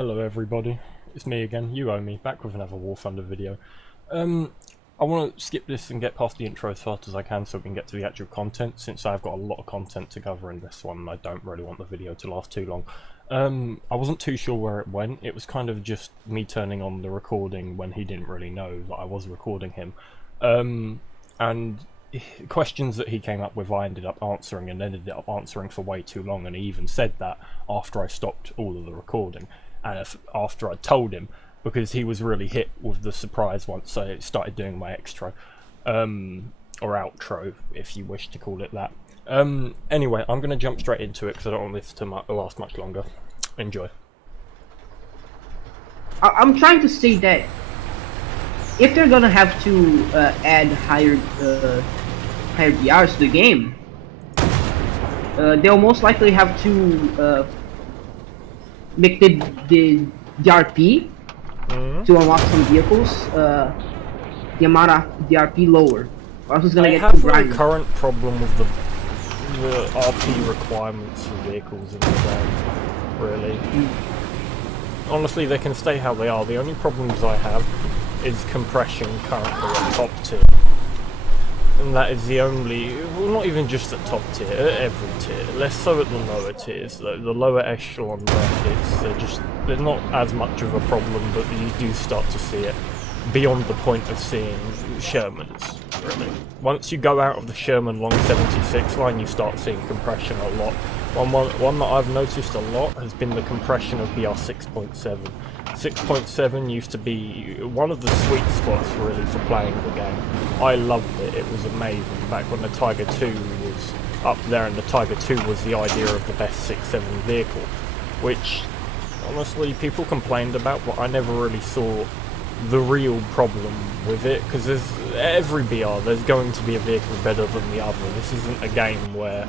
Hello everybody, it's me again, Uome, back with another War Thunder video. I want to skip this and get past the intro as fast as I can so we can get to the actual content, since I've got a lot of content to cover in this one and I don't really want the video to last too long. I wasn't too sure where it went. It was kind of just me turning on the recording when he didn't really know that I was recording him. And questions that he came up with I ended up answering, and ended up answering for way too long, and he even said that after I stopped all of the recording. And after I told him, because he was really hit with the surprise once I started doing my extra, or outro, if you wish to call it that. Anyway, I'm going to jump straight into it because I don't want this to last much longer. Enjoy. I'm trying to say that if they're going to have to add higher DRs to the game, they'll most likely have to make the DRP to unlock some vehicles, the amount of DRP lower. Or else it's gonna get too a grinding. current problem with the RP requirements for vehicles in the game, really. Honestly, they can stay how they are. The only problems I have is compression currently at top tier. And that is the only, well, not even just at top tier, at every tier, less so at the lower tiers. The lower echelon brackets, they're not as much of a problem, but you do start to see it beyond the point of seeing Shermans, really. Once you go out of the Sherman long 76 line, you start seeing compression a lot. One that I've noticed a lot has been the compression of BR 6.7. 6.7 used to be one of the sweet spots really for playing the game. I loved it, it was amazing back when the Tiger 2 was up there, and the Tiger 2 was the idea of the best 6.7 vehicle, which honestly people complained about, but I never really saw the real problem with it, because every BR there's going to be a vehicle better than the other. This isn't a game where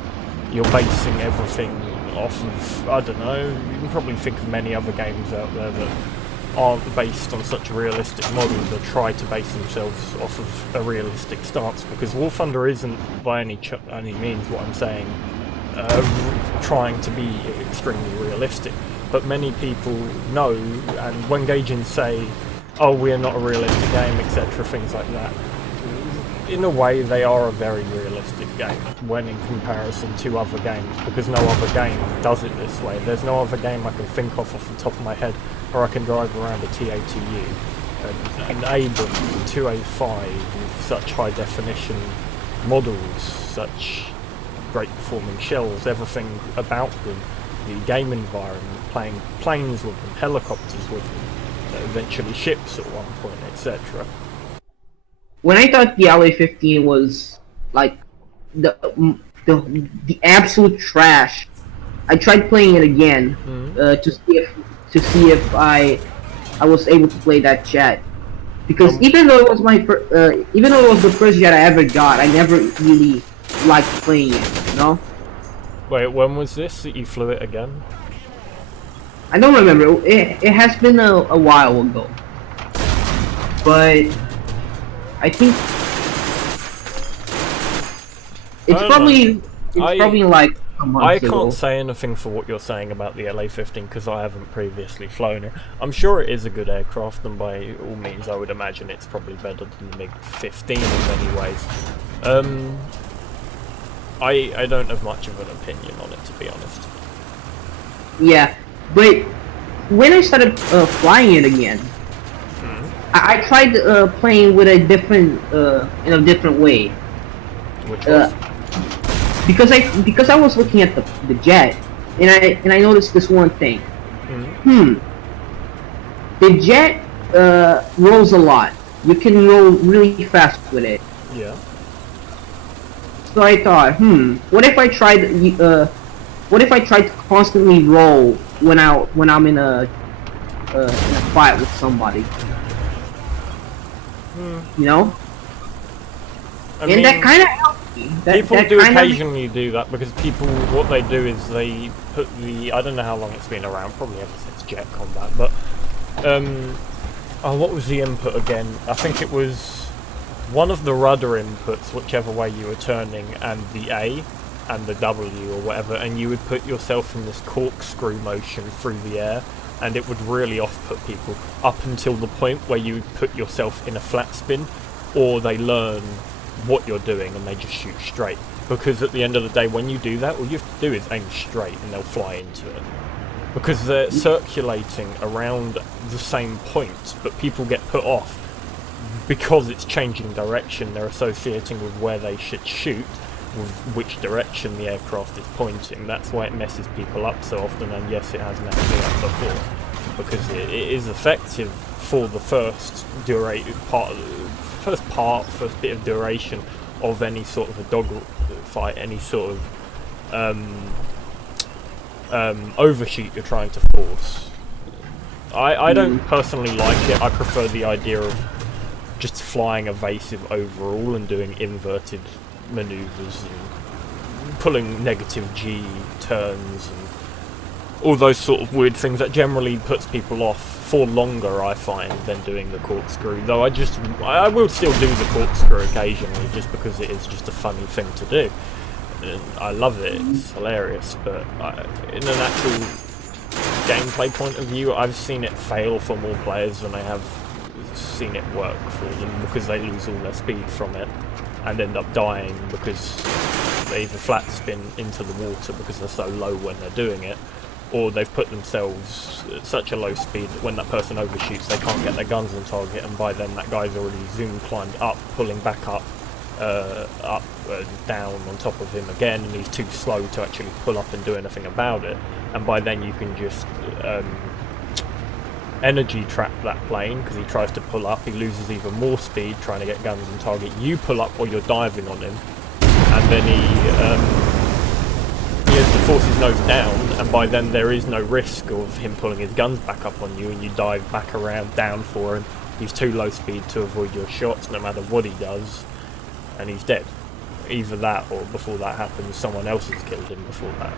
you're basing everything off of, I don't know, you can probably think of many other games out there that aren't based on such a realistic model that try to base themselves off of a realistic stance, because War Thunder isn't by any means what I'm saying trying to be extremely realistic, but many people know, and when Gaijin say, oh, we're not a realistic game, etc., things like that, in a way they are a very realistic game when in comparison to other games, because no other game does it this way. There's no other game I can think of off the top of my head where I can drive around a TATU, an Abrams, a 2A5 with such high definition models, such great performing shells, everything about them, the game environment, playing planes with them, helicopters with them, eventually ships at one point, etc. When I thought the LA-15 was like the absolute trash, I tried playing it again to see if I was able to play that jet, because even though it was the first jet I ever got, I never really liked playing it. You know? Wait, when was this that you flew it again? I don't remember. It has been a while ago, but I think it's probably like a month ago. I can't say anything for what you're saying about the LA-15 because I haven't previously flown it. I'm sure it is a good aircraft, and by all means I would imagine it's probably better than the MiG-15 in many ways. I don't have much of an opinion on it, to be honest. Yeah, but when I started flying it again, I tried playing with a different in a different way. Which was? Because I was looking at the jet, and I noticed this one thing. The jet rolls a lot. You can roll really fast with it. Yeah. So I thought, what if I tried to constantly roll when I'm in a fight with somebody? You know? I mean, that kind of helped me. People do occasionally do that, because people, what they do is they put I don't know how long it's been around, probably ever since Jet Combat, but, oh, what was the input again? I think it was one of the rudder inputs, whichever way you were turning, and the A, and the W or whatever, and you would put yourself in this corkscrew motion through the air, and it would really off-put people up until the point where you put yourself in a flat spin, or they learn what you're doing and they just shoot straight. Because at the end of the day, when you do that, all you have to do is aim straight and they'll fly into it. Because they're circulating around the same point, but people get put off because it's changing direction. They're associating with where they should shoot, with which direction the aircraft is pointing. That's why it messes people up so often, and yes, it has messed me up before, because it is effective for the first first bit of duration of any sort of a dog fight, any sort of overshoot you're trying to force. I don't personally like it. I prefer the idea of just flying evasive overall and doing inverted maneuvers and pulling negative G turns and all those sort of weird things that generally puts people off for longer, I find, than doing the corkscrew. Though I will still do the corkscrew occasionally just because it is just a funny thing to do. And I love it, it's hilarious, but in an actual gameplay point of view, I've seen it fail for more players than I have seen it work for them, because they lose all their speed from it and end up dying because they either flat spin into the water because they're so low when they're doing it, or they've put themselves at such a low speed that when that person overshoots they can't get their guns on target, and by then that guy's already climbed up, pulling back up, down on top of him again, and he's too slow to actually pull up and do anything about it, and by then you can just energy trap that plane, because he tries to pull up, he loses even more speed trying to get guns on target, you pull up or you're diving on him, and then he has to force his nose down, and by then there is no risk of him pulling his guns back up on you, and you dive back around down for him. He's too low speed to avoid your shots no matter what he does, and he's dead. Either that, or before that happens, someone else has killed him before that.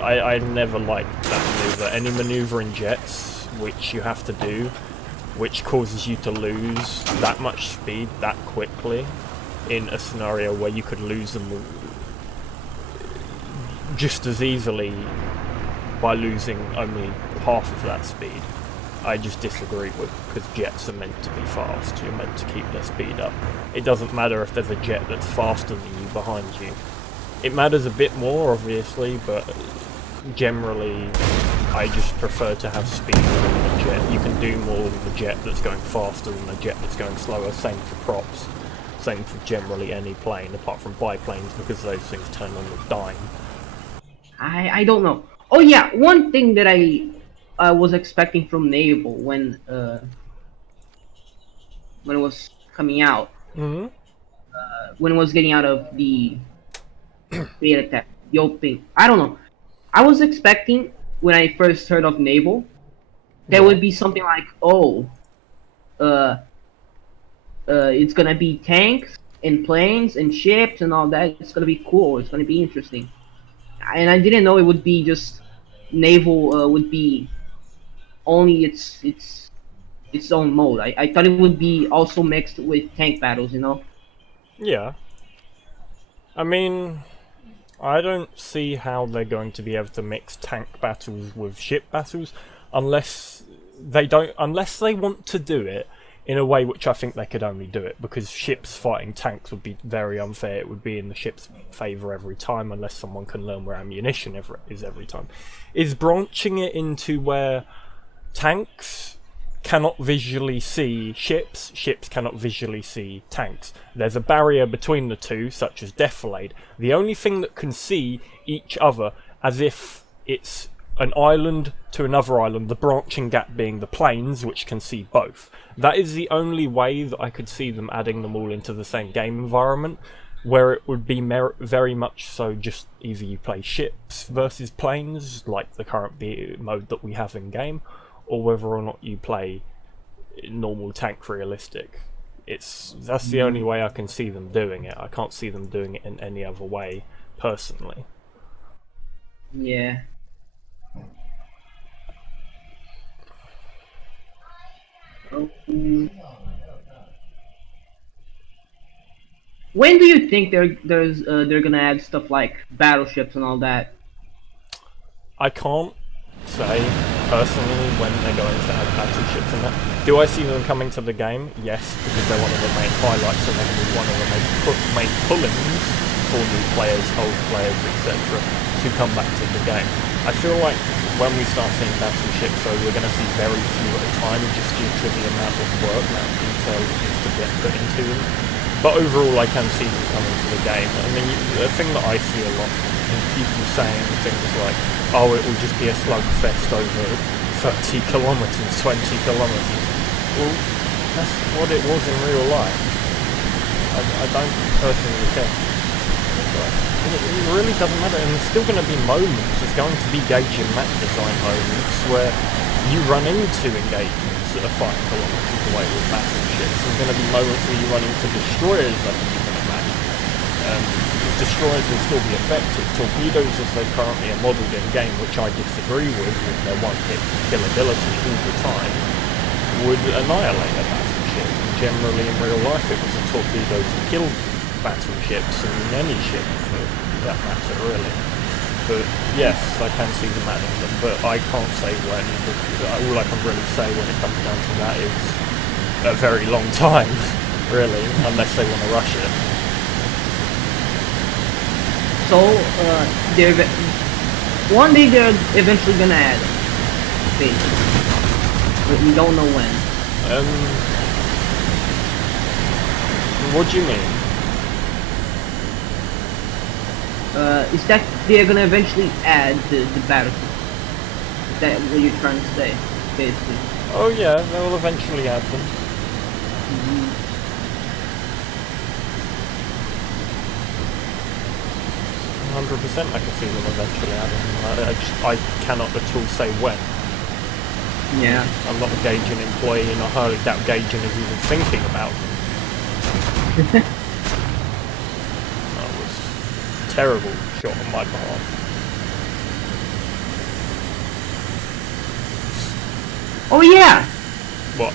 I never liked that maneuver. Any maneuver in jets, which you have to do, which causes you to lose that much speed that quickly, in a scenario where you could lose them just as easily by losing only half of that speed, I just disagree with, because jets are meant to be fast. You're meant to keep their speed up. It doesn't matter if there's a jet that's faster than you behind you. It matters a bit more, obviously, but generally I just prefer to have speed within a jet. You can do more with a jet that's going faster than a jet that's going slower. Same for props. Same for generally any plane, apart from biplanes, because those things turn on a dime. I don't know. Oh yeah, one thing that I was expecting from Naval when it was coming out, Mm-hmm. when it was getting out of the beta test, the open. I don't know. I was expecting, when I first heard of Naval, there would be something like, it's gonna be tanks and planes and ships and all that. It's gonna be cool. It's gonna be interesting. And I didn't know it would be just Naval would be only its own mode. I thought it would be also mixed with tank battles, you know? Yeah. I mean, I don't see how they're going to be able to mix tank battles with ship battles unless they want to do it in a way which I think they could only do it, because ships fighting tanks would be very unfair. It would be in the ship's favour every time, unless someone can learn where ammunition is every time. Is branching it into where tanks cannot visually see ships, ships cannot visually see tanks. There's a barrier between the two, such as Defilade. The only thing that can see each other, as if it's an island to another island, the branching gap being the planes, which can see both. That is the only way that I could see them adding them all into the same game environment, where it would be very much so just either you play ships versus planes, like the current mode that we have in game, or whether or not you play normal tank realistic. That's the only way I can see them doing it. I can't see them doing it in any other way, personally. Yeah. When do you think they're gonna add stuff like battleships and all that? I can't say. personally, when they're going to add battleships and that. Do I see them coming to the game? Yes, because they're one of the main highlights and they're going to be one of the main pull-ins for new players, old players, etc. to come back to the game. I feel like when we start seeing battleships, so we're going to see very few at a time just due to the amount of work, amount of detail that needs to get put into them. But overall, I can see them coming to the game. I mean, the thing that I see a lot is people saying things like, oh, it will just be a slugfest over 30 kilometres, 20 kilometres. Well, that's what it was in real life. I don't personally care. It really doesn't matter, and there's still going to be moments, there's going to be gauge and match design moments where you run into engagements that are 5 kilometres away with battleships. There's going to be moments where you run into destroyers that you can imagine. Destroyers will still be effective. Torpedoes, as they currently are modelled in game, which I disagree with their one-hit kill ability all the time, would annihilate a battleship. Generally, in real life, it was a torpedo to kill battleships and any ship for that matter, really. But yes, I can see them adding them, but I can't say when. All I can really say when it comes down to that is a very long time, really, unless they want to rush it. So, one day they're eventually gonna add space, but we don't know when. What do you mean? Is that they're gonna eventually add the battlefield? Is that what you're trying to say, basically? Oh yeah, they will eventually add them. 100% I can see them eventually adding them. I cannot at all say when. Yeah. I'm not a Gaijin employee and I highly doubt Gaijin is even thinking about them. That was a terrible shot on my behalf. Oh yeah! What?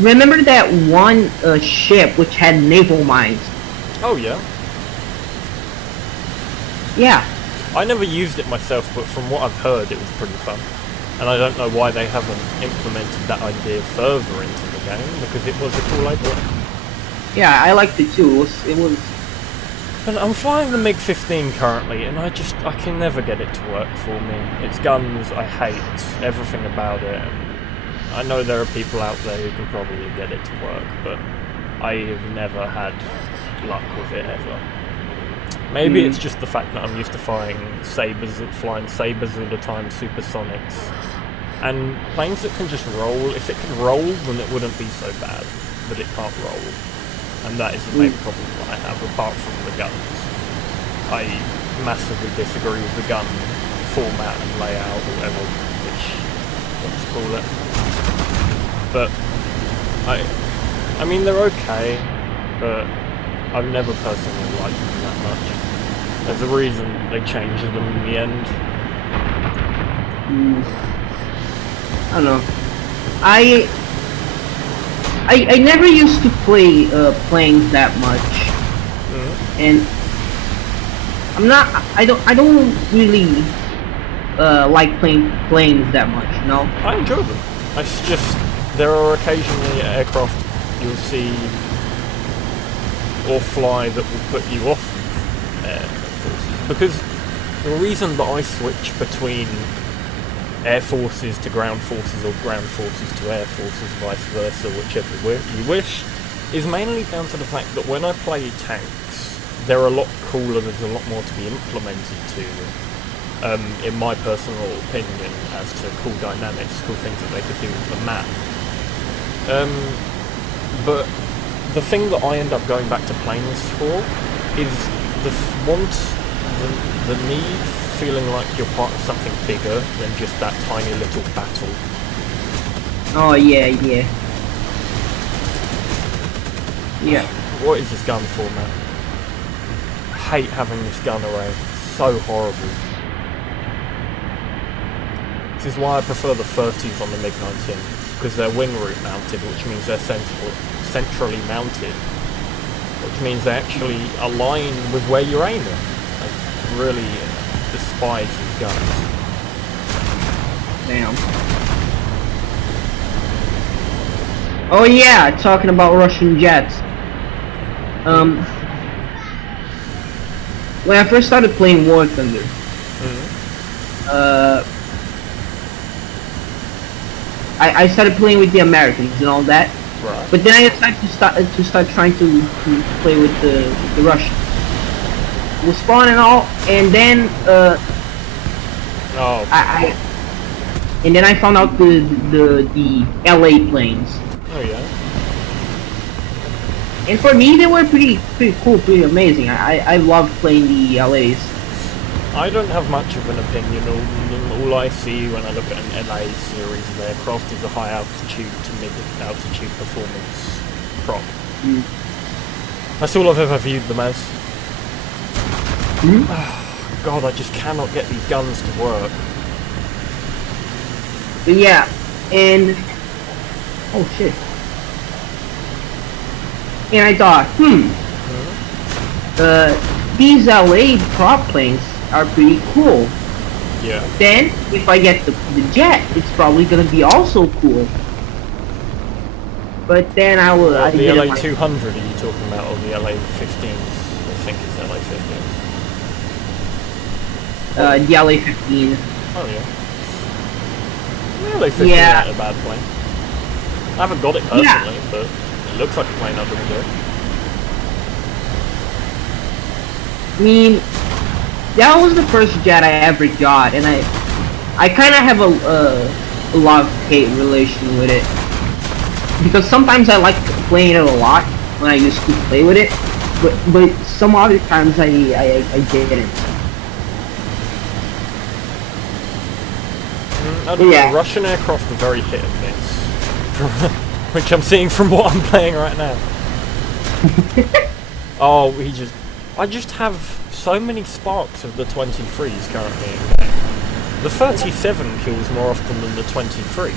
Remember that one ship which had naval mines? Oh yeah. Yeah. I never used it myself, but from what I've heard, it was pretty fun. And I don't know why they haven't implemented that idea further into the game, because it was a cool idea. Yeah, I liked it too. It was... And I'm flying the MiG-15 currently, and I can never get it to work for me. Its guns, I hate everything about it. I know there are people out there who can probably get it to work, but I have never had luck with it ever. Maybe it's just the fact that I'm used to flying sabres all the time, supersonics. And planes that can just roll, if it could roll, then it wouldn't be so bad. But it can't roll. And that is the main problem that I have, apart from the guns. I massively disagree with the gun format and layout, or whatever, which what to call it. But I mean they're okay, but I've never personally liked them that much. There's a reason they changed them in the end. I don't know. I never used to play planes that much, and I don't really like playing planes that much. No. I enjoy them. It's just there are occasionally aircraft you'll see or fly that will put you off air forces, because the reason that I switch between air forces to ground forces or ground forces to air forces, vice versa, whichever you wish, is mainly down to the fact that when I play tanks, they're a lot cooler, there's a lot more to be implemented to them, in my personal opinion, as to cool dynamics, cool things that they could do with the map. But the thing that I end up going back to planes for is the need, feeling like you're part of something bigger than just that tiny little battle. Oh yeah. Yeah. What is this gun format? I hate having this gun array. It's so horrible. This is why I prefer the 30s on the MiG-19, because they're wing root mounted, which means they're centrally mounted, which means they actually align with where you're aiming. Like, really despise these guns. Damn. Oh yeah, talking about Russian jets. When I first started playing War Thunder, I started playing with the Americans and all that. Right. But then I decided to start trying to play with the Russians. We'll spawn and all, and then Oh. and then I found out the LA planes. Oh yeah. And for me, they were pretty cool, pretty amazing. I loved playing the LAs. I don't have much of an opinion. All I see when I look at an LA series of aircraft is a high altitude to mid altitude performance prop. That's all I've ever viewed them as. God, I just cannot get these guns to work. But yeah, and oh shit. And I thought, these LA prop planes are pretty cool. Yeah. Then, if I get the jet, it's probably gonna be also cool. But then I will. Well, I the LA didn't 200 are you talking about, or the LA 15s? I think it's LA 15s. the LA 15. Oh yeah. The LA 15 Yeah. ain't a bad plane. I haven't got it personally, but it looks like a plane I'd really do. I mean, that was the first jet I ever got, and I kind of have a love-hate relation with it. Because sometimes I like playing it a lot when I used to play with it, but some other times I didn't. I don't Yeah. know, Russian aircraft are very hit and miss. Which I'm seeing from what I'm playing right now. Oh, I just have so many sparks of the 23s currently in game. The 37 kills more often than the 23s.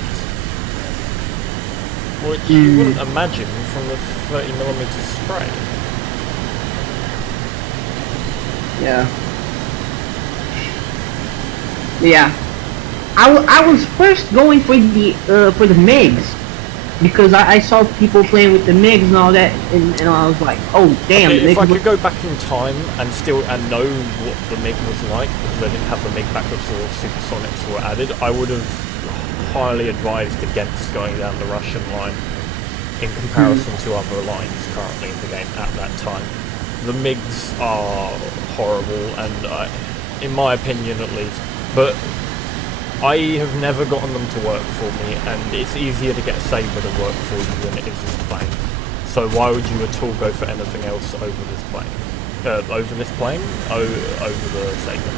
Which you wouldn't imagine from the 30mm spray. Yeah. Yeah. I was first going for the MiGs because I saw people playing with the MiGs and all that, and I was like, oh damn! Okay, if I could go back in time and know what the MiG was like, because I didn't have the MiG backups or supersonics were added, I would have highly advised against going down the Russian line in comparison to other lines currently in the game at that time. The MiGs are horrible, and in my opinion at least, but I have never gotten them to work for me, and it's easier to get a Sabre to work for you than it is this plane. So why would you at all go for anything else over this plane? Over the Sabre.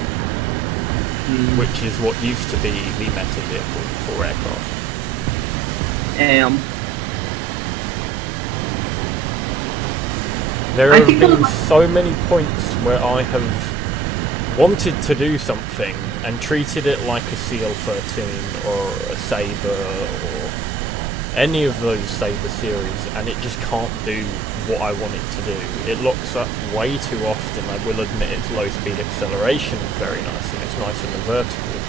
Which is what used to be the meta vehicle for aircraft. There have been so many points where I have wanted to do something and treated it like a CL-13 or a Sabre or any of those Sabre series, and it just can't do what I want it to do. It locks up way too often. I will admit its low speed acceleration is very nice, and it's nice in the vertical.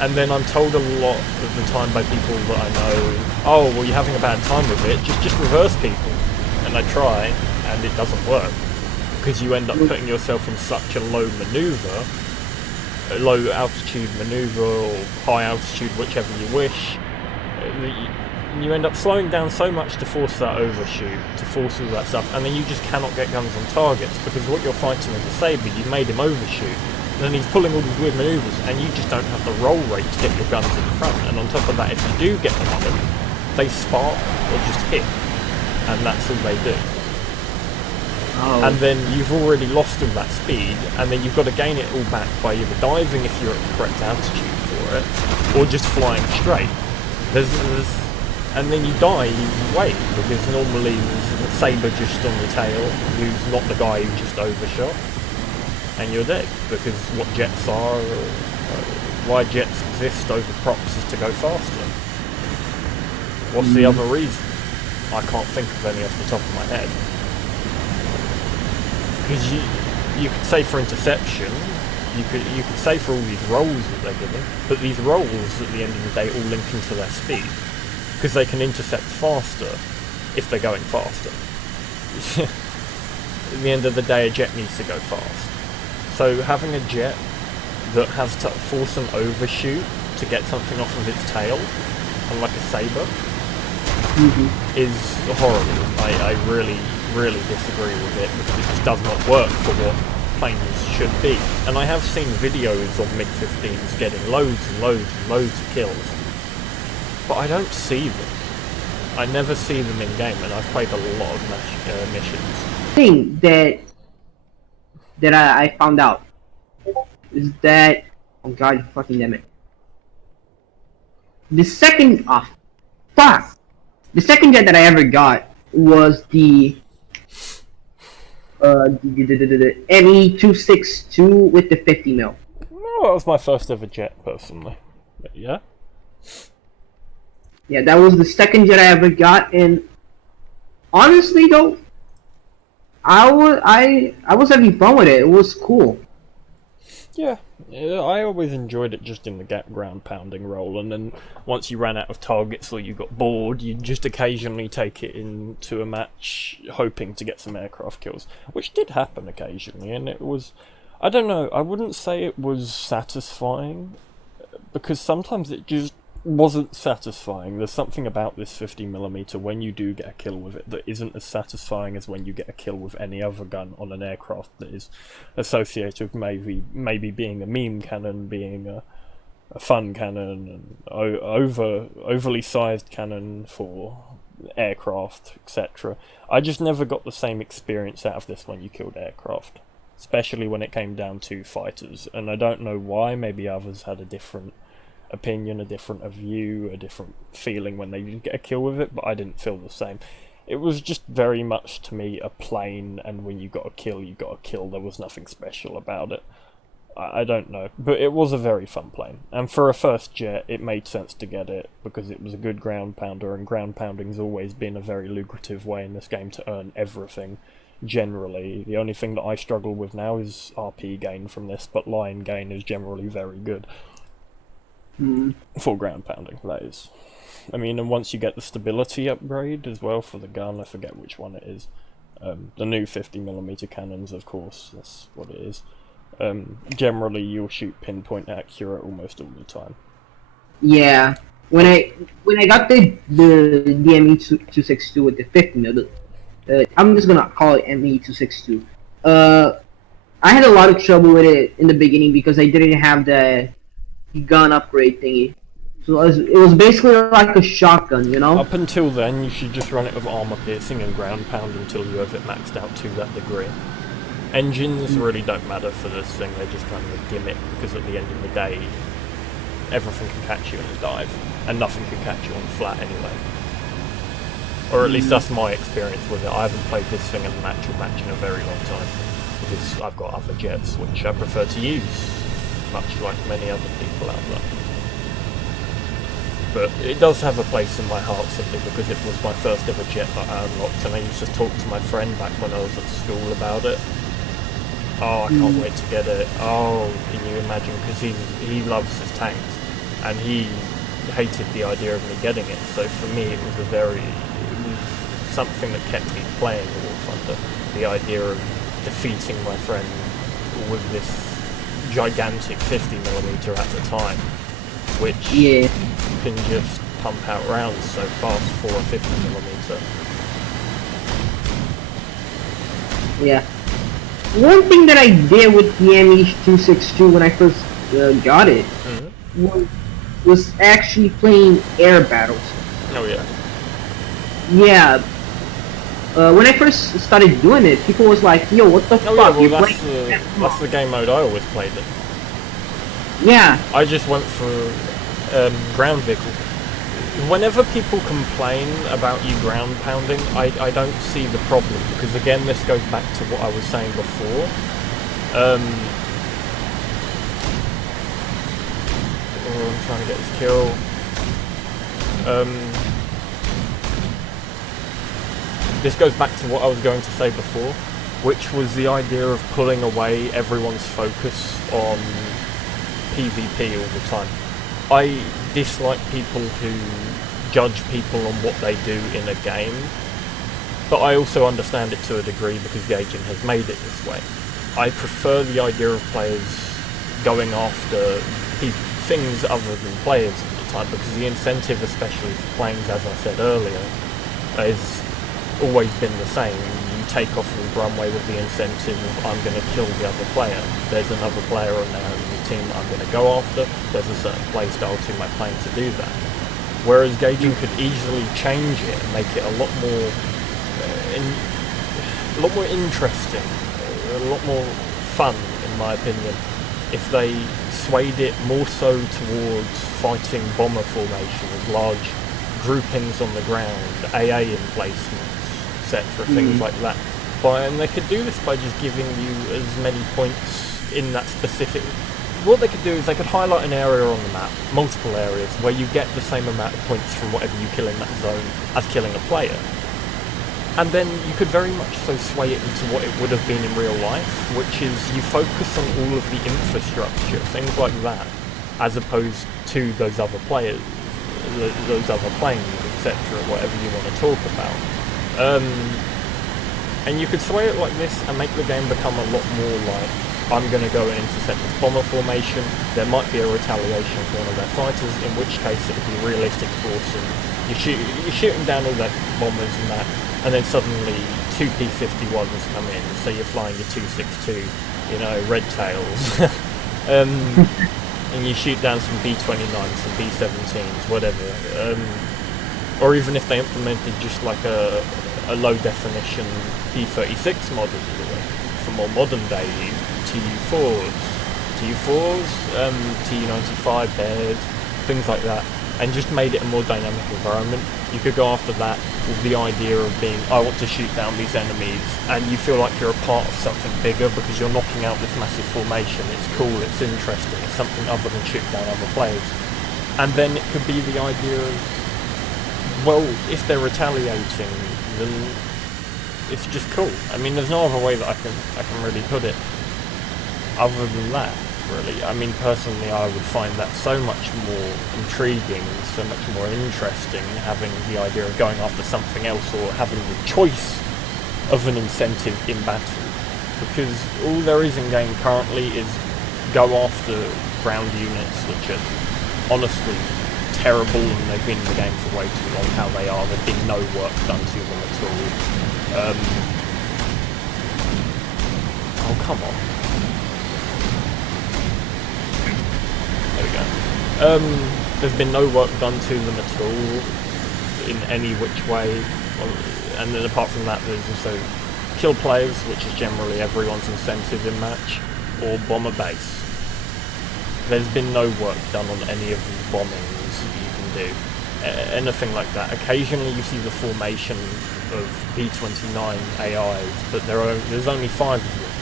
And then I'm told a lot of the time by people that I know, oh, well, you're having a bad time with it, just reverse people. And I try, and it doesn't work. Because you end up putting yourself in such a low maneuver, a low altitude maneuver, or high altitude, whichever you wish, you end up slowing down so much to force that overshoot, to force all that stuff, and then you just cannot get guns on targets, because what you're fighting is a Sabre, you've made him overshoot, and then he's pulling all these weird maneuvers, and you just don't have the roll rate to get your guns in the front, and on top of that, if you do get them on him, they spark or just hit, and that's all they do. Oh. And then you've already lost all that speed, and then you've got to gain it all back by either diving if you're at the correct altitude for it, or just flying straight. And then you die, you wait, because normally there's a Sabre just on the tail, who's not the guy who just overshot, and you're dead, because what jets are, why jets exist over props is to go faster. What's the other reason? I can't think of any off the top of my head. Because you could say for interception, you could say for all these rolls that they're giving, but these rolls at the end of the day all link into their speed, because they can intercept faster if they're going faster. At the end of the day, a jet needs to go fast. So having a jet that has to force an overshoot to get something off of its tail, unlike a saber, is horrible. I really, really disagree with it, because it just does not work for what planes should be. And I have seen videos on MiG-15s getting loads and loads and loads of kills, but I don't see them. I never see them in game, and I've played a lot of missions. Thing that I found out is that, oh god, fucking damn it. The second jet that I ever got was the ME-262 with the 50 mil. No, that was my first ever jet, personally. But yeah. Yeah, that was the second jet I ever got, and honestly though, I was having fun with it. It was cool. Yeah, I always enjoyed it just in the ground pounding role, and then once you ran out of targets or you got bored, you'd just occasionally take it into a match hoping to get some aircraft kills, which did happen occasionally, and it was, I don't know, I wouldn't say it was satisfying, because sometimes it just wasn't satisfying. There's something about this 50mm when you do get a kill with it that isn't as satisfying as when you get a kill with any other gun on an aircraft that is associated with maybe being a meme cannon, being a fun cannon, and overly sized cannon for aircraft, etc. I just never got the same experience out of this when you killed aircraft, especially when it came down to fighters, and I don't know why. Maybe others had a different opinion, a different view, a different feeling when they did get a kill with it, but I didn't feel the same. It was just very much to me a plane, and when you got a kill, you got a kill. There was nothing special about it. I don't know, but it was a very fun plane, and for a first jet it made sense to get it because it was a good ground pounder, and ground pounding's always been a very lucrative way in this game to earn everything. Generally, the only thing that I struggle with now is RP gain from this, but line gain is generally very good. For ground pounding, that is. I mean, and once you get the stability upgrade as well for the gun, I forget which one it is. The new 50mm cannons, of course, that's what it is. Generally, you'll shoot pinpoint accurate almost all the time. Yeah, when I got the ME-262 with the 50mm, I'm just gonna call it ME-262. I had a lot of trouble with it in the beginning because I didn't have the gun upgrade thingy. So it was basically like a shotgun, you know? Up until then, you should just run it with armor piercing and ground pound until you have it maxed out to that degree. Engines really don't matter for this thing, they're just kind of a gimmick, because at the end of the day, everything can catch you in a dive, and nothing can catch you on flat anyway. Or at least that's my experience with it. I haven't played this thing as an actual match in a very long time, because I've got other jets which I prefer to use, much like many other people out there. But it does have a place in my heart simply because it was my first ever jet that I unlocked, and I used to talk to my friend back when I was at school about it. Oh, I can't wait to get it. Oh, can you imagine? Because he loves his tanks, and he hated the idea of me getting it. So for me, it was something that kept me playing War Thunder. The idea of defeating my friend with this gigantic 50mm at the time, which can just pump out rounds so fast for a 50mm. Yeah. One thing that I did with the ME-262 when I first got it was actually playing air battles. Oh yeah. Yeah. When I first started doing it, people was like, "Yo, what the fuck?" Yeah, well, that's the game mode I always played it. Yeah. I just went for ground vehicle. Whenever people complain about you ground pounding, I don't see the problem, because again, this goes back to what I was saying before. I'm trying to get this kill. This goes back to what I was going to say before. which was the idea of pulling away everyone's focus on PvP all the time. I dislike people who judge people on what they do in a game, but I also understand it to a degree because Gaijin has made it this way. I prefer the idea of players going after things other than players all the time, because the incentive, especially for planes, as I said earlier, has always been the same. You take off the runway with the incentive of I'm going to kill the other player. There's another player on there in the team I'm going to go after. There's a certain playstyle to my plane to do that. Whereas Gaijin could easily change it and make it a lot more interesting, a lot more fun, in my opinion, if they swayed it more so towards fighting bomber formations, large groupings on the ground, AA emplacements, etc., things like that. And they could do this by just giving you as many points in that specific... What they could do is they could highlight an area on the map, multiple areas, where you get the same amount of points from whatever you kill in that zone as killing a player. And then you could very much so sway it into what it would have been in real life, which is you focus on all of the infrastructure, things like that, as opposed to those other players, those other planes, etc., whatever you want to talk about. And you could sway it like this and make the game become a lot more like, I'm going to go and intercept this bomber formation, there might be a retaliation for one of their fighters, in which case it would be realistic force, and you're shooting down all their bombers and that, and then suddenly two P-51s come in, so you're flying your 262, you know, red tails, and you shoot down some B-29s, some B-17s, whatever, or even if they implemented just like a low definition P-36 model for more modern day Tu-4s, Tu-95 Bears, things like that, and just made it a more dynamic environment. You could go after that with the idea of being, I want to shoot down these enemies, and you feel like you're a part of something bigger because you're knocking out this massive formation. It's cool, it's interesting, it's something other than shoot down other players. And then it could be the idea of, well, if they're retaliating, then it's just cool. I mean, there's no other way that I can really put it other than that, really. I mean, personally, I would find that so much more intriguing, so much more interesting, having the idea of going after something else or having the choice of an incentive in battle. Because all there is in game currently is go after ground units, which are honestly terrible, and they've been in the game for way too long how they are. There's been no work done to them at all. Oh, come on. There we go. There's been no work done to them at all in any which way, and then apart from that there's also kill players, which is generally everyone's incentive in match, or bomber base. There's been no work done on any of the bombings you can do, anything like that. Occasionally you see the formation of B-29 AIs, but there's only 5 of them,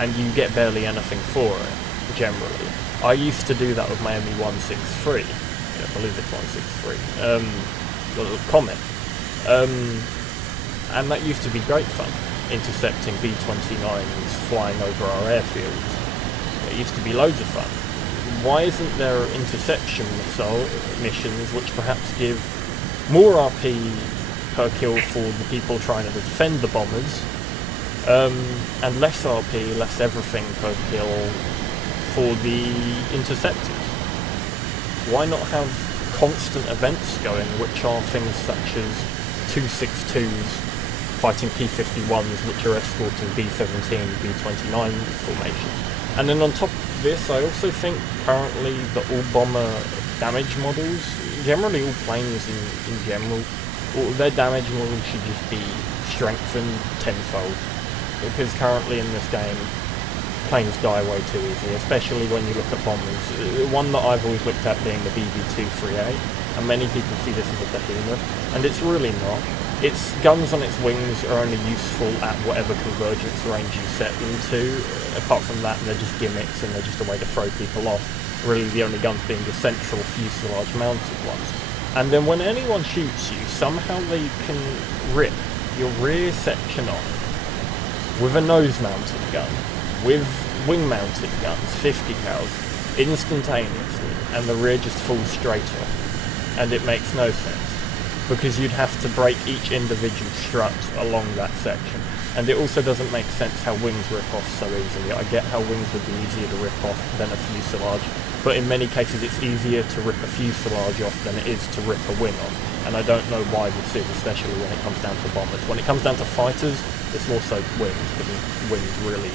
and you get barely anything for it, generally. I used to do that with my ME-163, I believe it's 163, the Comet, and that used to be great fun, intercepting B-29s flying over our airfields. It used to be loads of fun. Why isn't there interception missions which perhaps give more RP per kill for the people trying to defend the bombers, and less RP, less everything per kill for the interceptors? Why not have constant events going, which are things such as 262s fighting P-51s, which are escorting B-17, B-29 formations? And then on top of this, I also think currently the all-bomber damage models, generally all planes in general, their damage models should just be strengthened tenfold, because currently in this game, planes die way too easily, especially when you look at bombers. One that I've always looked at being the BB-238, and many people see this as a behemoth, and it's really not. Its guns on its wings are only useful at whatever convergence range you set them to. Apart from that, they're just gimmicks and they're just a way to throw people off. Really, the only guns being the central fuselage mounted ones. And then when anyone shoots you, somehow they can rip your rear section off with a nose-mounted gun, with wing-mounted guns, 50 cals, instantaneously, and the rear just falls straight off. And it makes no sense, because you'd have to break each individual strut along that section. And it also doesn't make sense how wings rip off so easily. I get how wings would be easier to rip off than a fuselage, but in many cases it's easier to rip a fuselage off than it is to rip a wing off. And I don't know why this is, especially when it comes down to bombers. When it comes down to fighters, it's more so wings, because wings really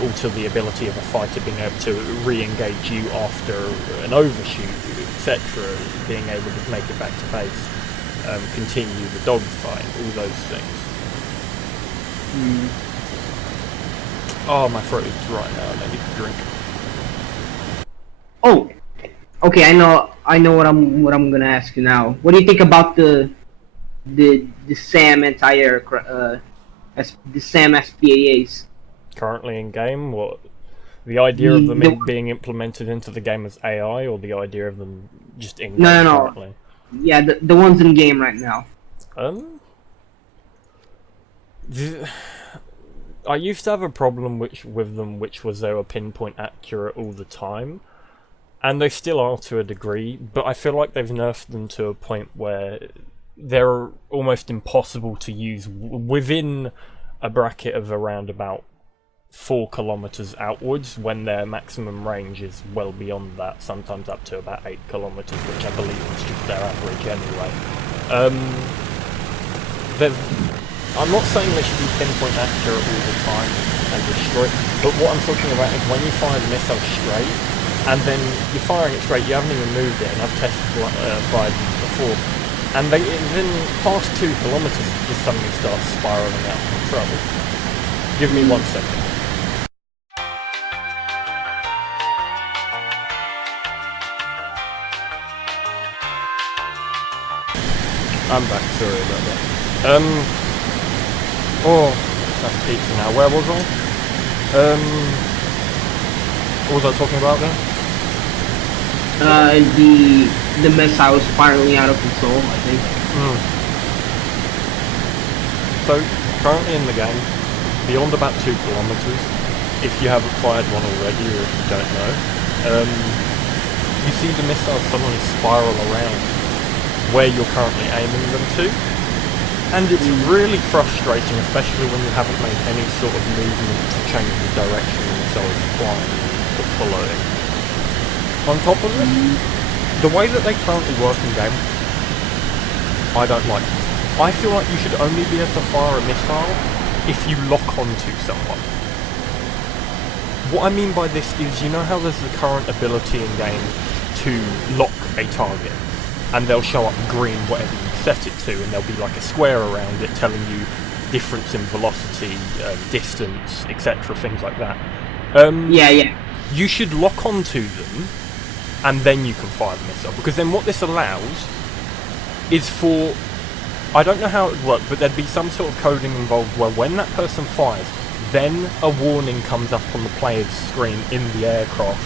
alter the ability of a fighter being able to re-engage you after an overshoot, etc., being able to make it back to base, continue the dogfight, all those things. Oh, my throat is dry now, and I need to drink. Oh, okay. I know what I'm gonna ask you now. What do you think about the SAM the SAM SPAAs? Currently in game, what? The idea of them being implemented into the game as AI, or the idea of them just in game currently? Yeah, the ones in game right now. I used to have a problem with them, which was they were pinpoint accurate all the time, and they still are to a degree, but I feel like they've nerfed them to a point where they're almost impossible to use within a bracket of around about 4 kilometers outwards, when their maximum range is well beyond that, sometimes up to about 8 kilometers, which I believe is just their average anyway. I'm not saying they should be pinpoint accurate all the time and destroy, but what I'm talking about is when you fire the missile straight, and then you're firing it straight, you haven't even moved it, and I've fired them before, and then past 2 kilometers it just suddenly starts spiraling out of control. Give me 1 second. I'm back, sorry about that. Oh, that's pizza now. Where was I? What was I talking about then? The missile was spiraling out of control, I think. So, currently in the game, beyond about 2 kilometers, if you haven't fired one already, or if you don't know, you see the missiles suddenly spiral around where you're currently aiming them to. And it's really frustrating, especially when you haven't made any sort of movement to change the direction the missile is flying or following. On top of it, the way that they currently work in game, I don't like. I feel like you should only be able to fire a missile if you lock onto someone. What I mean by this is, you know how there's the current ability in game to lock a target, and they'll show up green whatever you set it to, and there'll be like a square around it telling you difference in velocity, distance, etc., things like that. Yeah. You should lock onto them, and then you can fire the missile, because then what this allows is for, I don't know how it would work, but there'd be some sort of coding involved where when that person fires, then a warning comes up on the player's screen in the aircraft,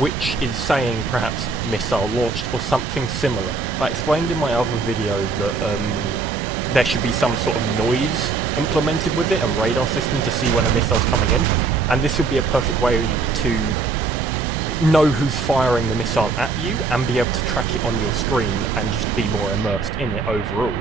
which is saying perhaps missile launched or something similar. I explained in my other video that there should be some sort of noise implemented with it, a radar system to see when a missile's coming in, and this would be a perfect way to know who's firing the missile at you and be able to track it on your screen and just be more immersed in it overall.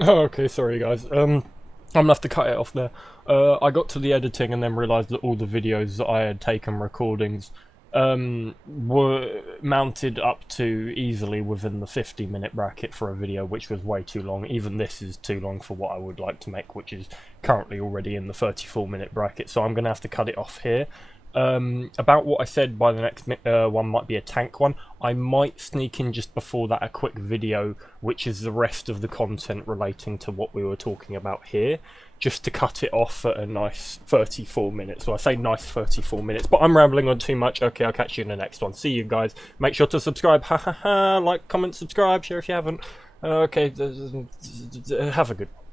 Oh, okay, sorry guys. I'm gonna have to cut it off there. I got to the editing and then realised that all the videos that I had taken recordings were mounted up to easily within the 50-minute bracket for a video, which was way too long. Even this is too long for what I would like to make, which is currently already in the 34-minute bracket, so I'm going to have to cut it off here. About what I said, by the next one might be a tank one. I might sneak in just before that a quick video, which is the rest of the content relating to what we were talking about here, just to cut it off at a nice 34 minutes. Well, I say nice 34 minutes, but I'm rambling on too much. Okay, I'll catch you in the next one. See you guys. Make sure to subscribe. Ha ha ha. Like, comment, subscribe, share if you haven't. Okay, have a good one.